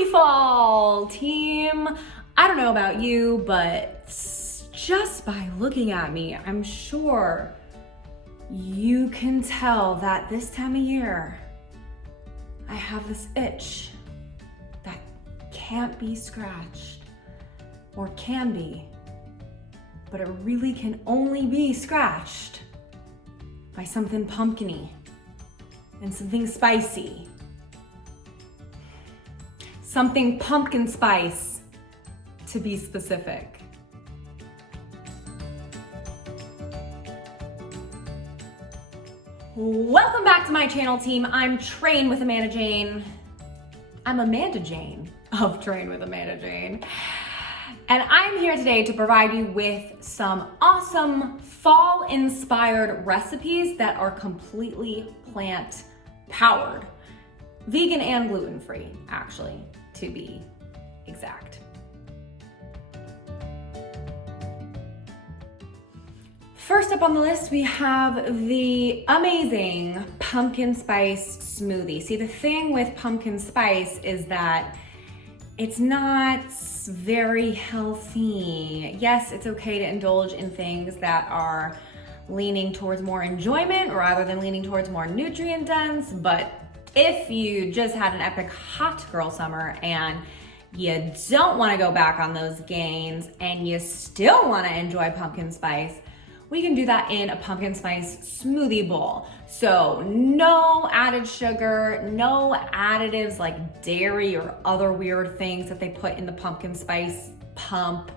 Happy fall, team. I don't know about you, but just by looking at me, I'm sure you can tell that this time of year, I have this itch that can't be scratched, or can be, but it really can only be scratched by something pumpkin-y and something spicy. Something pumpkin spice, to be specific. Welcome back to my channel, team. I'm Train with Amanda Jane. I'm Amanda Jane of Train with Amanda Jane. And I'm here today to provide you with some awesome fall-inspired recipes that are completely plant-powered. Vegan and gluten-free, actually, to be exact. First up on the list, we have the amazing pumpkin spice smoothie. See, the thing with pumpkin spice is that it's not very healthy. Yes, it's okay to indulge in things that are leaning towards more enjoyment rather than leaning towards more nutrient dense, but if you just had an epic hot girl summer and you don't want to go back on those gains and you still want to enjoy pumpkin spice, we can do that in a pumpkin spice smoothie bowl. So no added sugar, no additives like dairy or other weird things that they put in the pumpkin spice pump.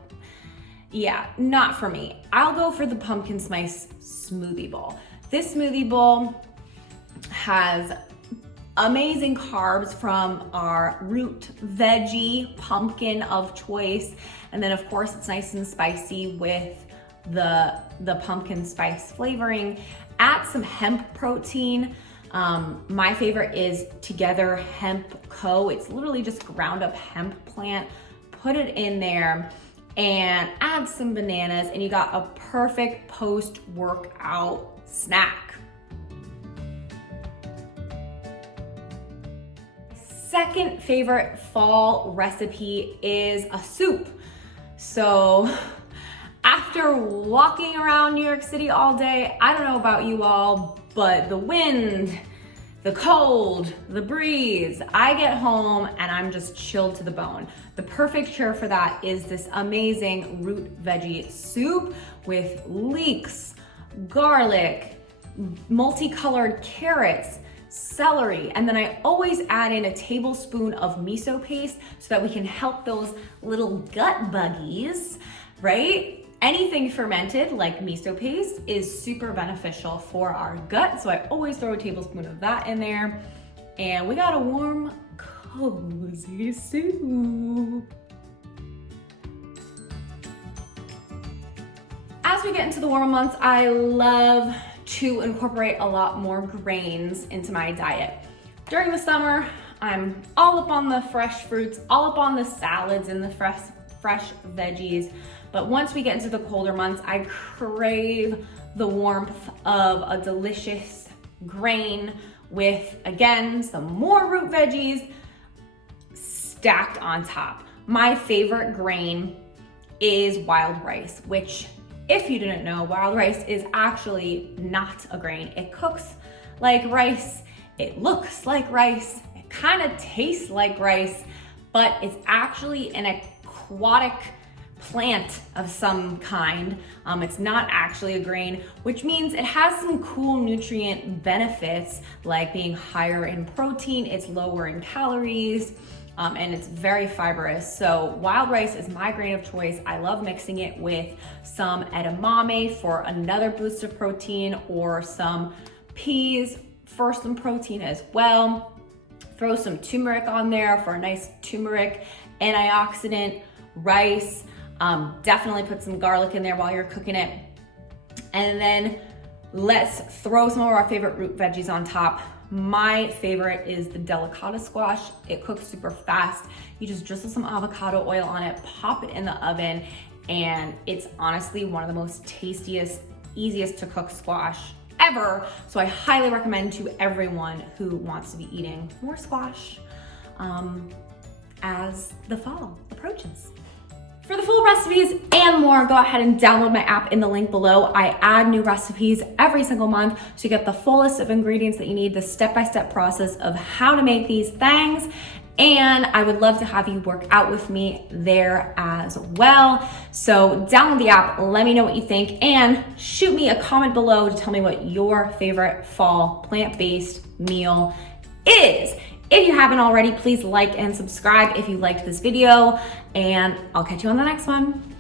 Yeah, not for me. I'll go for the pumpkin spice smoothie bowl. This smoothie bowl has amazing carbs from our root veggie pumpkin of choice. And then of course it's nice and spicy with the pumpkin spice flavoring. Add some hemp protein. My favorite is Together Hemp Co. It's literally just ground up hemp plant. Put it in there and add some bananas and you got a perfect post-workout snack. Second favorite fall recipe is a soup. So after walking around New York City all day, I don't know about you all, but the wind, the cold, the breeze, I get home and I'm just chilled to the bone. The perfect cure for that is this amazing root veggie soup with leeks, garlic, multicolored carrots, celery, and then I always add in a tablespoon of miso paste so that we can help those little gut buggies, right? Anything fermented like miso paste is super beneficial for our gut, so I always throw a tablespoon of that in there, and we got a warm, cozy soup. As we get into the warmer months, I love to incorporate a lot more grains into my diet. During the summer, I'm all up on the fresh fruits, all up on the salads and the fresh veggies. But once we get into the colder months, I crave the warmth of a delicious grain with, again, some more root veggies stacked on top. My favorite grain is wild rice, which, if you didn't know, wild rice is actually not a grain. It cooks like rice, it looks like rice, it kind of tastes like rice, but it's actually an aquatic plant of some kind. It's not actually a grain, which means it has some cool nutrient benefits like being higher in protein, it's lower in calories, and it's very fibrous. So wild rice is my grain of choice. I love mixing it with some edamame for another boost of protein, or some peas for some protein as well. Throw some turmeric on there for a nice turmeric antioxidant. Rice, definitely put some garlic in there while you're cooking it. And then let's throw some of our favorite root veggies on top. My favorite is the delicata squash. It cooks super fast. You just drizzle some avocado oil on it, pop it in the oven, and it's honestly one of the most tastiest, easiest to cook squash ever. So I highly recommend to everyone who wants to be eating more squash. as the fall approaches. For the full recipes and more, go ahead and download my app in the link below. I add new recipes every single month to get the full list of ingredients that you need, the step-by-step process of how to make these things. And I would love to have you work out with me there as well. So download the app, let me know what you think, and shoot me a comment below to tell me what your favorite fall plant-based meal is. If you haven't already, please like and subscribe if you liked this video, and I'll catch you on the next one.